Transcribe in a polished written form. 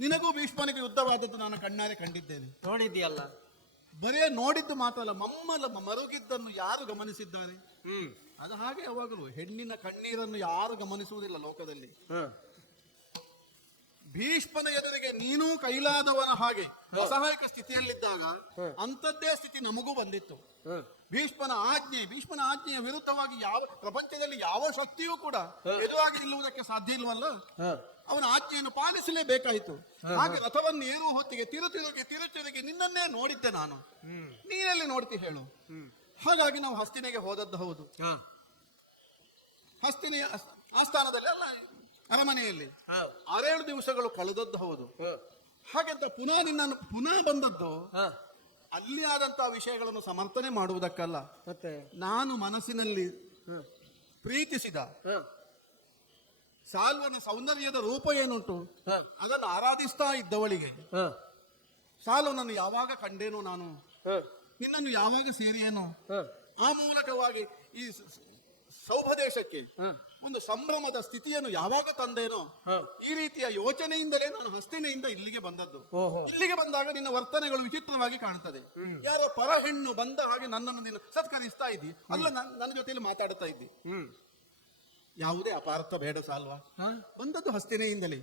ನಿನಗೂ ಭೀಷ್ಮನಿಗೆ ಯುದ್ಧವಾದದ್ದು ನಾನು ಕಣ್ಣಾರೆ ಕಂಡಿದ್ದೇನೆ. ನೋಡಿದ್ಯಲ್ಲ. ಬರೇ ನೋಡಿದ್ದು ಮಾತ್ರ ಅಲ್ಲ, ಮಮ್ಮಲ ಮರುಗಿದ್ದನ್ನು ಯಾರು ಗಮನಿಸಿದ್ದಾನೆ? ಅದು ಹಾಗೆ ಯಾವಾಗಲೂ ಹೆಣ್ಣಿನ ಕಣ್ಣೀರನ್ನು ಯಾರು ಗಮನಿಸುವುದಿಲ್ಲ ಲೋಕದಲ್ಲಿ. ಭೀಷ್ಮನ ಎದುರಿಗೆ ನೀನೂ ಕೈಲಾದವನ ಹಾಗೆ ಅಸಹಾಯಕ ಸ್ಥಿತಿಯಲ್ಲಿದ್ದಾಗ ಅಂಥದ್ದೇ ಸ್ಥಿತಿ ನಮಗೂ ಬಂದಿತ್ತು. ಭೀಷ್ಮನ ಆಜ್ಞೆಯ ವಿರುದ್ಧವಾಗಿ ಯಾವ ಪ್ರಪಂಚದಲ್ಲಿ ಯಾವ ಶಕ್ತಿಯೂ ಕೂಡ ಎದುರಾಗಿ ನಿಲ್ಲುವುದಕ್ಕೆ ಸಾಧ್ಯ ಇಲ್ವಲ್ಲ. ಅವನ ಆಜ್ಞೆಯನ್ನು ಪಾಲಿಸಲೇಬೇಕಾಯಿತು. ಹಾಗೆ ರಥವನ್ನು ಏರುವ ಹೊತ್ತಿಗೆ ತಿರುತಿರುಗಿ ನಿನ್ನನ್ನೇ ನೋಡಿದ್ದೆ ನಾನು. ನೀನೆಲ್ಲಿ ನೋಡ್ತಿ ಹೇಳು? ಹಾಗಾಗಿ ನಾವು ಹಸ್ತಿನೆಗೆ ಹೋದದ್ದು ಹೌದು. ಹಸ್ತಿನೆಯ ಆಸ್ಥಾನದಲ್ಲಿ ಅಲ್ಲ, ಅರಮನೆಯಲ್ಲಿ 6-7 ದಿವಸಗಳು ಕಳೆದದ್ದು ಹೌದು. ಹಾಗೆಂತ ಪುನಃ ಬಂದದ್ದು ಅಲ್ಲಿ ಆದಂತಹ ವಿಷಯಗಳನ್ನು ಸಮರ್ಥನೆ ಮಾಡುವುದಕ್ಕಲ್ಲ. ಮತ್ತೆ ನಾನು ಮನಸ್ಸಿನಲ್ಲಿ ಪ್ರೀತಿಸಿದ ಸಾಲ್ವನ ಸೌಂದರ್ಯದ ರೂಪ ಏನುಂಟು ಅದನ್ನು ಆರಾಧಿಸ್ತಾ ಇದ್ದವಳಿಗೆ ಸಾಲ್ವನನ್ನು ಯಾವಾಗ ಕಂಡೇನೋ ನಾನು, ನಿನ್ನನ್ನು ಯಾವಾಗ ಸೇರಿಯೇನೋ, ಆ ಮೂಲಕವಾಗಿ ಈ ಸೌಭದೇಶಕ್ಕೆ ಒಂದು ಸಂಭ್ರಮದ ಸ್ಥಿತಿಯನ್ನು ಯಾವಾಗ ತಂದೇನೋ, ಈ ರೀತಿಯ ಯೋಚನೆಯಿಂದಲೇ ನಾನು ಹಸ್ತಿನೆಯಿಂದ ಇಲ್ಲಿಗೆ ಬಂದದ್ದು. ಇಲ್ಲಿಗೆ ಬಂದಾಗ ನಿನ್ನ ವರ್ತನೆಗಳು ವಿಚಿತ್ರವಾಗಿ ಕಾಣುತ್ತದೆ. ಯಾರೋ ಪರ ಹೆಣ್ಣು ಬಂದ ಹಾಗೆ ನನ್ನನ್ನು ನೀನು ಸತ್ಕರಿಸ್ತಾ ಇದ್ದಿ, ಅಲ್ಲ ನನ್ನ ಜೊತೆಯಲ್ಲಿ ಮಾತಾಡ್ತಾ ಇದ್ದಿ. ಯಾವುದೇ ಅಪಾರ್ಥ ಬೇಡ ಸಾಲ್ವ, ಬಂದದ್ದು ಹಸ್ತಿನೆಯಿಂದಲೇ.